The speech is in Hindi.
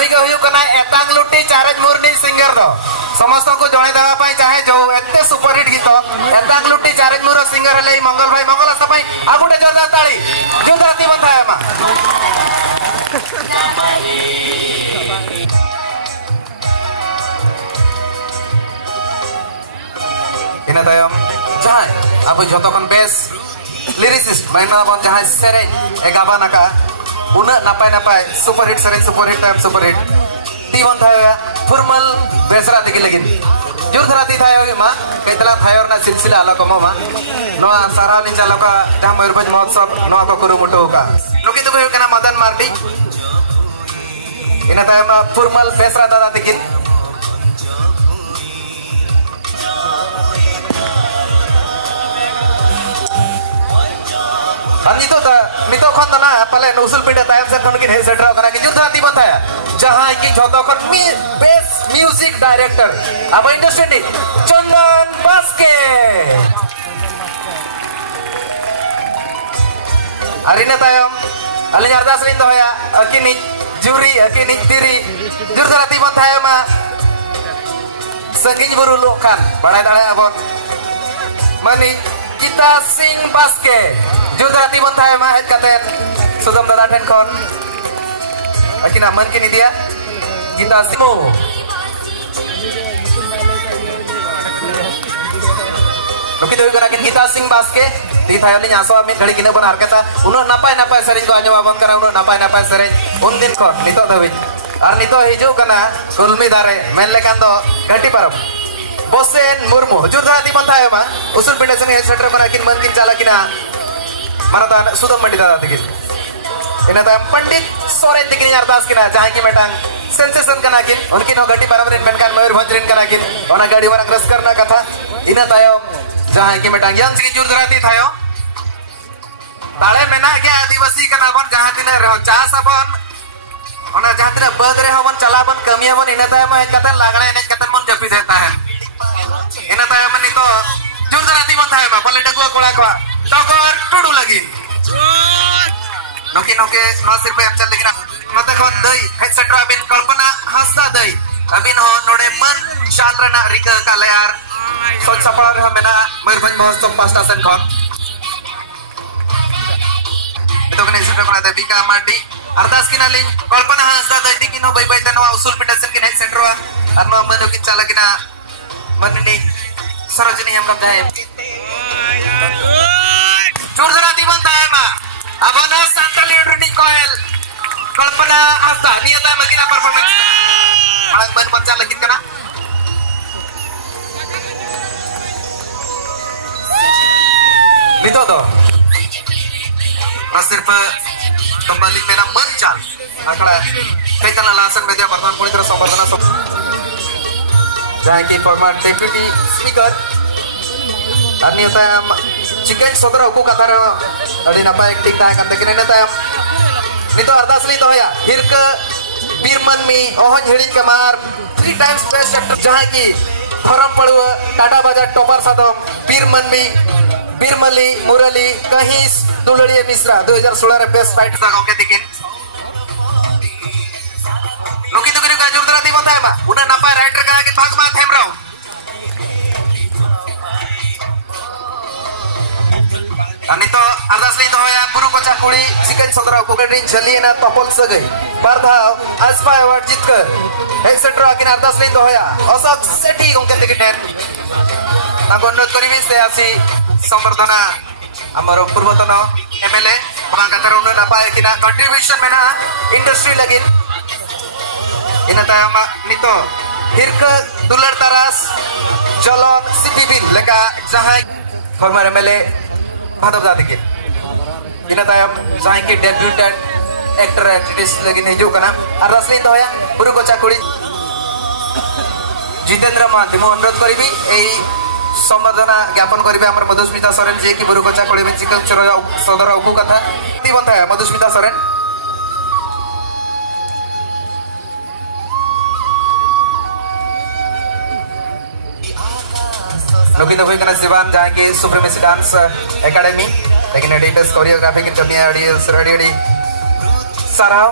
नुई के हुयु कना एतांग लुटी चारेज मुरनी सिंगर दो समस्त को जणे देवा पाई चाहे जो एते सुपरहिट गीत एतांग लुटी चारेज मुर सिंगर हेले मंगल भाई मंगल आसा पाई आगुटे जोरदार ताली जुदराती बंधाय मा ina tayom jahay abu jotokan best lyricist main abon jahay sereng egaban aka una napai super hit di banthayo formal besra digi lagin jurdharati thayo ma ketla thayor na silsila ala komo ma no sara ni jalaka ta mayurbhanj mahotsab no ko kurumuto ka nuki to kana madan mardi ina tayom formal besra dada digin नितो खन ना पले उसूल पिंडे तायम से खन किन हे सेटरा करा कि जुदराती बंधाया जहां की जोतो खन बेस्ट म्यूजिक डायरेक्टर अब इंडस्ट्री नि चंदन बास्के अरिना तायम अलिन अरदास लिन दोया अकिनि जूरी अकिनि तिरी जुदराती बंधाया मा सकिन बुरु लोखान बड़ा दाड़े अबन मनी kita sing baske jurdati banthaय ma het katen sudam dada ten kon akina man kini dia kita simu nuki doi kana kita sing baske di thayoli nyaso ami khali kine ban harkata uno napai sering ko anjom abon kara uno napai sering undin kon nito dawi ar nito hiju kana ulmi dare men lekan do gati parab बोसेन मुर्मू जुर्दाती बंधाय मा उसूल पिंडे संगे सेटर बना किन मन किन चाला किना मानता सुदम मंडी दादा दिगिन इना ता पंडित सोरेन दिगिन अरदास किना जहां की मेटांग सेंसेशन कना किन उनकी नो गड्डी बराबर पेनकान मयूरभंज रिन कना किन ओना गाड़ी वना क्रस करना कथा इना तायो जहां की मेटांग yang सिगिन जुर्दाती थायो ताले मेना के आदिवासी कना बन जहां तिने रहो चास अपन ओना जहां तिने बद रे होवन चला बन कमिया बन इना तायो मा कतन लागणे ने कतन मन जपी देता है ina tayo man nito jurdati banthaय ma pale dagua kola ko tokor tudu lagi noki no sirpe am chal lagi mata kon dei headset abin kalpana hasta dei abin ho node man chandra rika kalayar soch sapar ha mena mayurbhanj mahotsav 5 station kon itu kene headset kona de bika mardi ardas kinalin kalpana hasta dei dikino bai bai tano usul pindasan kene headset ro arno manu kin chala kina मननी सरजनी हम कब जाए जुर्दाती बंधाय मा अबना संतली उडनी कोयल कल्पना आस्था नियता मकिना परफॉर्मेंस मांग बन बच्चा लगिन कना बितो दो ना सिर्फ kembali mena mencal akala kita lasan media pertemuan politik संवर्धना जहाँ की फॉर्मर डेप्यूटी स्पीकर अनि यता चिकन सदर हुकु कथार अडी नपा एक्टिंग ता kan tekene neta nito ardas li doya hirk birman mi ohon hedi kamar 3 times best actor जहाँ की फरम पड़ुआ टाटा बाजार टॉपर सादम बीरमली मुरली कहिस दुलड़िया मिश्रा 2016 रे बेस्ट फाइट ता के दिकिन लोकी तो का जुर्दाती बंधाय मा उना नपा राइटर करा के भाग मा थेमराव अनि तो अरदास लिन होया बुरु कोचा कुड़ी चिकन सदरा को गड्रिन चलिएना तपल सगई बारधाव आस्पा अवार्ड जीतकर एक्सेट्रा किन अरदास लिन होया अशोक सेठी गंके दिकिटेन ताको अनुरोध करिबि से आसी संवर्धना हमरो पूर्वतन एमएलए बांगातर उन नपा किना कंट्रीब्यूशन मेना इंडस्ट्री लगिन ina tayama nito hirka dular taras jalon sipibin leka jahai former MLA bhadab dadikin ina tayam jahai ki debutant actor actress lagi hiju kana ardas lin hoya buru kocha kuri Jitendra Mahanti मु अनुरोध करी संवर्धना ज्ञापन करी मधुस्मिता सोरेन जी की बुरु कोचा कड़ी चिकन सदर उकु कथा बंधाय मधुस्मिता सोरेन लोकी तो कना जीवन जहाँ की सुप्रीमेसी डांस एकेडमी लेकिन एडी बेस कोरियोग्राफी की कमी है साराव